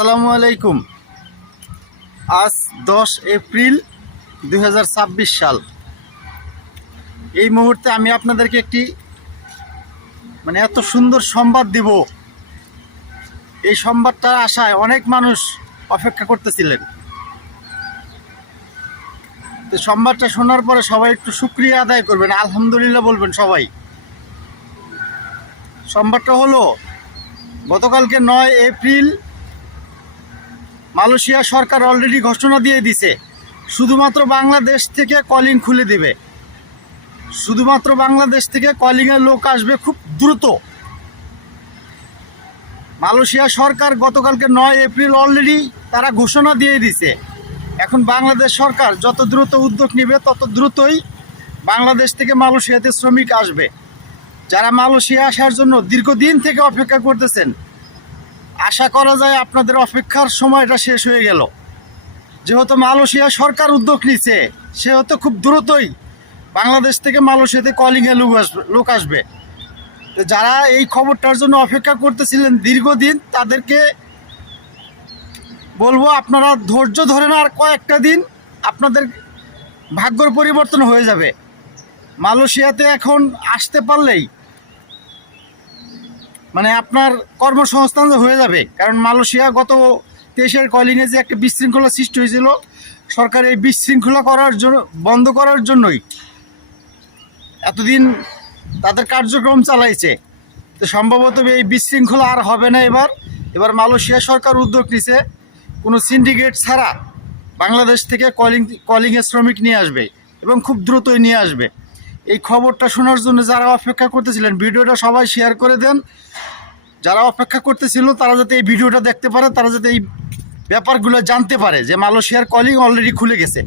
আসসালামু আলাইকুম। আজ 10 এপ্রিল 2026 সাল। এই মুহূর্তে আমি আপনাদেরকে একটি এত সুন্দর সংবাদ দিব, এই সংবাদটার আশায় অনেক মানুষ অপেক্ষা করতেছিলেন। তো সংবাদটা শোনার পরে সবাই একটু শুকরিয়া আদায় করবেন, আলহামদুলিল্লাহ বলবেন সবাই। সংবাদটা হলো, গতকালকে 9 এপ্রিল মালয়েশিয়া সরকার অলরেডি ঘোষণা দিয়ে দিছে শুধুমাত্র বাংলাদেশ থেকে কলিং খুলে দেবে। শুধুমাত্র বাংলাদেশ থেকে কলিংয়ের লোক আসবে খুব দ্রুত। মালয়েশিয়া সরকার গতকালকে 9 এপ্রিল অলরেডি তারা ঘোষণা দিয়ে দিছে। এখন বাংলাদেশ সরকার যত দ্রুত উদ্যোগ নেবে তত দ্রুতই বাংলাদেশ থেকে মালয়েশিয়াতে শ্রমিক আসবে। যারা মালয়েশিয়া আসার জন্য দীর্ঘদিন থেকে অপেক্ষা করতেছেন, আশা করা যায় আপনাদের অপেক্ষার সময়টা শেষ হয়ে গেল। যেহেতু মালয়েশিয়া সরকার উদ্যোগ নিচ্ছে, সেহেতু খুব দ্রুতই বাংলাদেশ থেকে মালয়েশিয়াতে কলিংয়ে লোক আসবে। তো যারা এই খবরটার জন্য অপেক্ষা করতেছিলেন দীর্ঘদিন, তাদেরকে বলবো আপনারা ধৈর্য ধরেন, আর কয়েকটা দিন আপনাদের ভাগ্যর পরিবর্তন হয়ে যাবে। মালয়েশিয়াতে এখন আসতে পারলেই আপনার কর্মসংস্থান হয়ে যাবে। কারণ মালয়েশিয়া গত 23-এর কলিংয়ে যে একটা বিশৃঙ্খলা সৃষ্টি হয়েছিল, সরকার এই বিশৃঙ্খলা বন্ধ করার জন্যই এতদিন তাদের কার্যক্রম চালাইছে। তো সম্ভবত এই বিশৃঙ্খলা আর হবে না। এবার মালয়েশিয়া সরকার উদ্যোগ নিছে কোনো সিন্ডিকেট ছাড়া বাংলাদেশ থেকে কলিংয়ে শ্রমিক নিয়ে আসবে, এবং খুব দ্রুতই নিয়ে আসবে। এই খবরটা শোনার জন্য যারা অপেক্ষা করতেছিলেন, ভিডিওটা সবাই শেয়ার করে দেন। যারা অপেক্ষা করতেছিল তারা যাতে এই ভিডিওটা দেখতে পারে, তারা যাতে এই ব্যাপারগুলো জানতে পারে যে মালয়েশিয়ার কলিং অলরেডি খুলে গেছে।